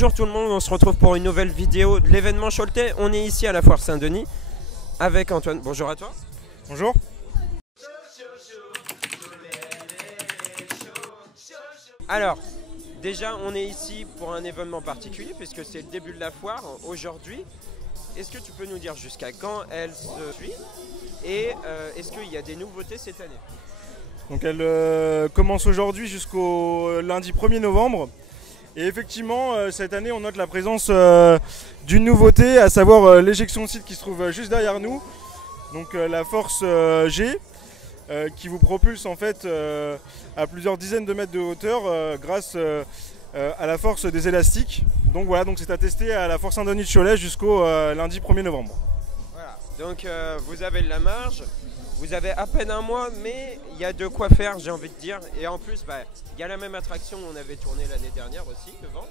Bonjour tout le monde, on se retrouve pour une nouvelle vidéo de l'événement Choletais. On est ici à la foire Saint-Denis avec Antoine. Bonjour à toi. Bonjour. Alors, déjà on est ici pour un événement particulier puisque c'est le début de la foire aujourd'hui. Est-ce que tu peux nous dire jusqu'à quand elle se suit et est-ce qu'il y a des nouveautés cette année? Donc elle commence aujourd'hui jusqu'au lundi 1er novembre. Et effectivement, cette année, on note la présence d'une nouveauté, à savoir l'éjection de site qui se trouve juste derrière nous. Donc la force G, qui vous propulse en fait à plusieurs dizaines de mètres de hauteur grâce à la force des élastiques. Donc voilà, donc c'est à tester à la foire Saint-Denis de Cholet jusqu'au lundi 1er novembre. Voilà, donc vous avez de la marge. Vous avez à peine un mois, mais il y a de quoi faire, j'ai envie de dire. Et en plus, il y a la même attraction où on avait tourné l'année dernière aussi, devant.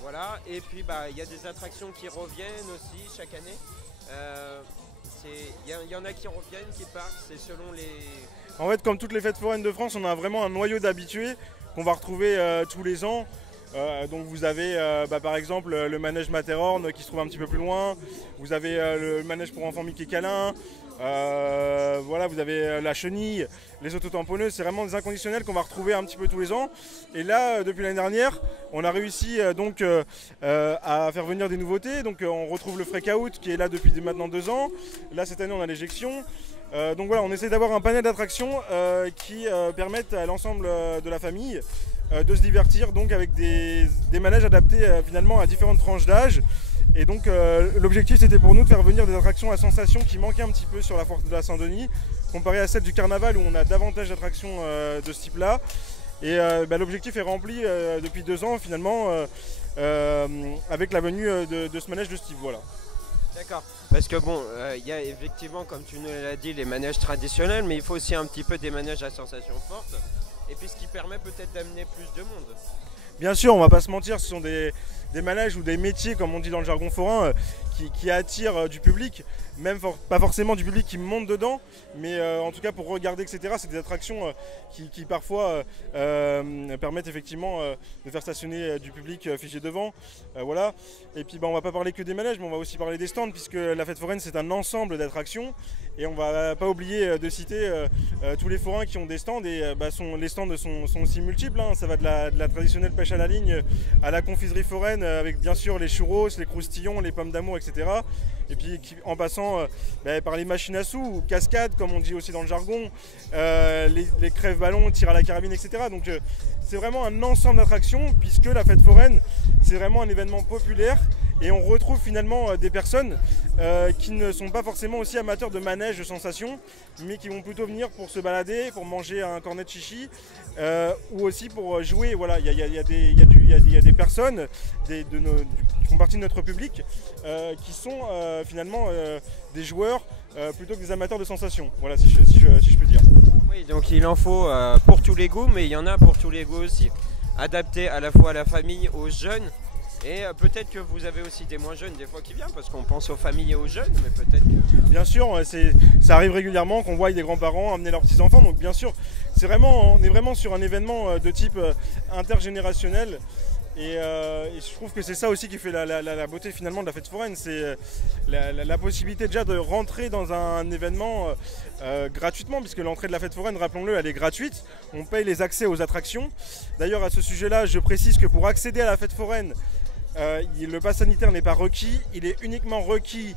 Voilà. Et puis, il y a des attractions qui reviennent aussi chaque année. Il y en a qui reviennent, qui partent, c'est selon les... En fait, comme toutes les fêtes foraines de France, on a vraiment un noyau d'habitués qu'on va retrouver tous les ans. Donc vous avez par exemple le manège Matterhorn qui se trouve un petit peu plus loin. Vous avez le manège pour enfants Mickey Câlin. Voilà, vous avez la chenille, les autotamponneuses, c'est vraiment des inconditionnels qu'on va retrouver un petit peu tous les ans. Et là, depuis l'année dernière, on a réussi donc à faire venir des nouveautés. Donc on retrouve le Freak-Out qui est là depuis maintenant 2 ans. Là, cette année, on a l'éjection. Donc voilà, on essaie d'avoir un panel d'attractions qui permettent à l'ensemble de la famille de se divertir donc avec des manèges adaptés finalement à différentes tranches d'âge. Et donc l'objectif c'était pour nous de faire venir des attractions à sensations qui manquaient un petit peu sur la foire de la Saint-Denis, comparé à celle du carnaval où on a davantage d'attractions de ce type là. Et l'objectif est rempli depuis 2 ans finalement avec la venue de ce manège de ce type. Voilà. D'accord, parce que bon, il y a effectivement, comme tu nous l'as dit, les manèges traditionnels, mais il faut aussi un petit peu des manèges à sensations fortes. Et puis ce qui permet peut-être d'amener plus de monde. Bien sûr, on va pas se mentir, ce sont des manèges ou des métiers, comme on dit dans le jargon forain, qui attirent du public, même pas forcément du public qui monte dedans, mais en tout cas pour regarder, etc. C'est des attractions qui parfois permettent effectivement de faire stationner du public figé devant. Voilà. Et puis on va pas parler que des manèges, mais on va aussi parler des stands, puisque la fête foraine c'est un ensemble d'attractions. Et on va pas oublier de citer tous les forains qui ont des stands, et les stands sont aussi multiples. Hein. Ça va de la traditionnelle pêche à la ligne à la confiserie foraine, avec bien sûr les churros, les croustillons, les pommes d'amour, etc. Et puis en passant par les machines à sous, ou cascades comme on dit aussi dans le jargon, les crève-ballons, tir à la carabine, etc. Donc c'est vraiment un ensemble d'attractions, puisque la fête foraine c'est vraiment un événement populaire. Et on retrouve finalement des personnes qui ne sont pas forcément aussi amateurs de manège, de sensations, mais qui vont plutôt venir pour se balader, pour manger un cornet de chichi, ou aussi pour jouer. Voilà, il y a des personnes qui font partie de notre public qui sont finalement des joueurs plutôt que des amateurs de sensations. Voilà, si je peux dire. Oui, donc il en faut pour tous les goûts, mais il y en a pour tous les goûts aussi. Adapté à la fois à la famille, aux jeunes. Et peut-être que vous avez aussi des moins jeunes des fois qui viennent, parce qu'on pense aux familles et aux jeunes, mais peut-être que... Bien sûr, ça arrive régulièrement qu'on voit des grands-parents amener leurs petits-enfants, donc bien sûr, on est vraiment sur un événement de type intergénérationnel. Et je trouve que c'est ça aussi qui fait la beauté finalement de la fête foraine, c'est la possibilité déjà de rentrer dans un événement gratuitement, puisque l'entrée de la fête foraine, rappelons-le, elle est gratuite, on paye les accès aux attractions. D'ailleurs à ce sujet-là, je précise que pour accéder à la fête foraine, le pass sanitaire n'est pas requis, il est uniquement requis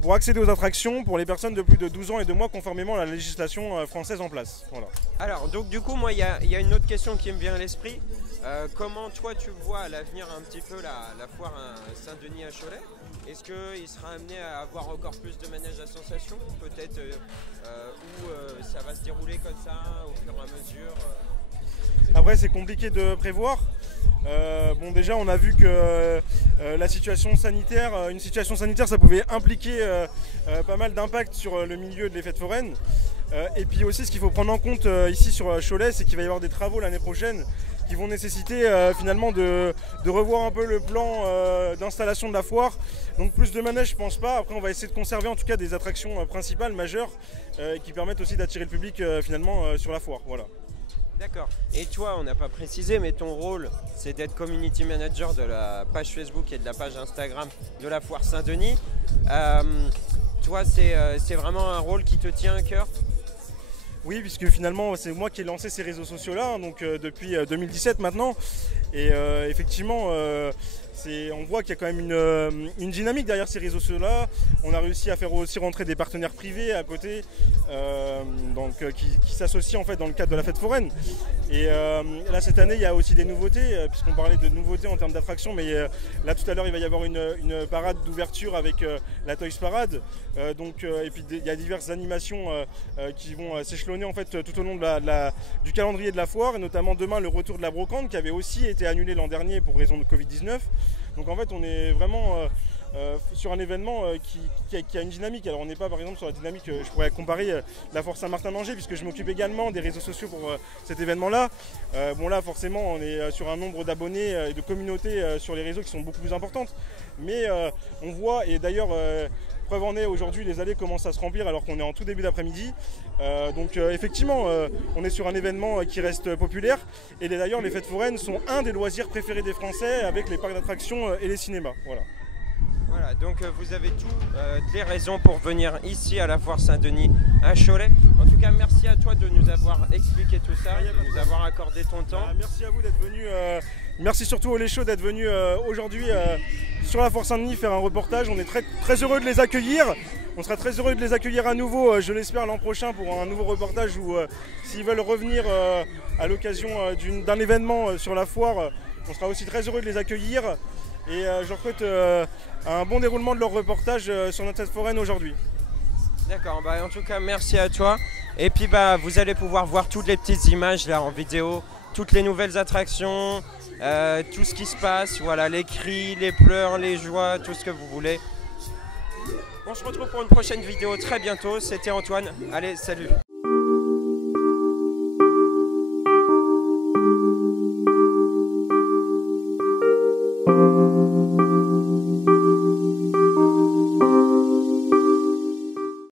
pour accéder aux attractions pour les personnes de plus de 12 ans et 2 mois conformément à la législation française en place. Voilà. Alors donc du coup moi il y a une autre question qui me vient à l'esprit. Comment toi tu vois à l'avenir un petit peu la foire Saint-Denis à Cholet? Est-ce qu'il sera amené à avoir encore plus de manèges à sensations? Peut-être où ça va se dérouler comme ça au fur et à mesure Après c'est compliqué de prévoir. Déjà on a vu que une situation sanitaire ça pouvait impliquer pas mal d'impact sur le milieu des fêtes foraines. Et puis aussi ce qu'il faut prendre en compte ici sur Cholet, c'est qu'il va y avoir des travaux l'année prochaine qui vont nécessiter finalement de revoir un peu le plan d'installation de la foire. Donc plus de manèges je pense pas, après on va essayer de conserver en tout cas des attractions principales, majeures, qui permettent aussi d'attirer le public finalement sur la foire. Voilà. D'accord. Et toi, on n'a pas précisé, mais ton rôle, c'est d'être community manager de la page Facebook et de la page Instagram de la Foire Saint-Denis. Toi, c'est vraiment un rôle qui te tient à cœur? Oui, puisque finalement, c'est moi qui ai lancé ces réseaux sociaux-là, donc depuis 2017 maintenant. Et effectivement, on voit qu'il y a quand même une dynamique derrière ces réseaux sociaux-là. On a réussi à faire aussi rentrer des partenaires privés à côté, qui s'associent en fait dans le cadre de la fête foraine. Et là, cette année, il y a aussi des nouveautés, puisqu'on parlait de nouveautés en termes d'attraction, mais là, tout à l'heure, il va y avoir une parade d'ouverture avec la Toys Parade. Et puis, il y a diverses animations qui vont s'échelonner en fait tout au long du calendrier de la foire, et notamment demain, le retour de la brocante, qui avait aussi été annulé l'an dernier pour raison de Covid-19. Donc en fait, on est vraiment sur un événement qui a une dynamique. Alors on n'est pas par exemple sur la dynamique, je pourrais comparer la Foire Saint-Martin-d'Angers, puisque je m'occupe également des réseaux sociaux pour cet événement-là. Bon là forcément on est sur un nombre d'abonnés et de communautés sur les réseaux qui sont beaucoup plus importantes. Mais on voit, et d'ailleurs preuve en est aujourd'hui, les allées commencent à se remplir alors qu'on est en tout début d'après-midi. Effectivement on est sur un événement qui reste populaire, et d'ailleurs les fêtes foraines sont un des loisirs préférés des Français avec les parcs d'attractions et les cinémas. Voilà, donc vous avez toutes les raisons pour venir ici à la Foire Saint-Denis à Cholet. En tout cas, merci à toi de nous avoir expliqué tout ça, de nous avoir accordé ton temps. Merci à vous d'être venu. Merci surtout aux Les Chauds d'être venus aujourd'hui sur la Foire Saint-Denis faire un reportage. On est très, très heureux de les accueillir. On sera très heureux de les accueillir à nouveau, je l'espère, l'an prochain pour un nouveau reportage, ou s'ils veulent revenir à l'occasion d'un événement sur la foire, on sera aussi très heureux de les accueillir. Et je leur souhaite un bon déroulement de leur reportage sur notre fête foraine aujourd'hui. D'accord, en tout cas merci à toi. Et puis vous allez pouvoir voir toutes les petites images là en vidéo, toutes les nouvelles attractions, tout ce qui se passe, voilà, les cris, les pleurs, les joies, tout ce que vous voulez. On se retrouve pour une prochaine vidéo très bientôt. C'était Antoine. Allez, salut.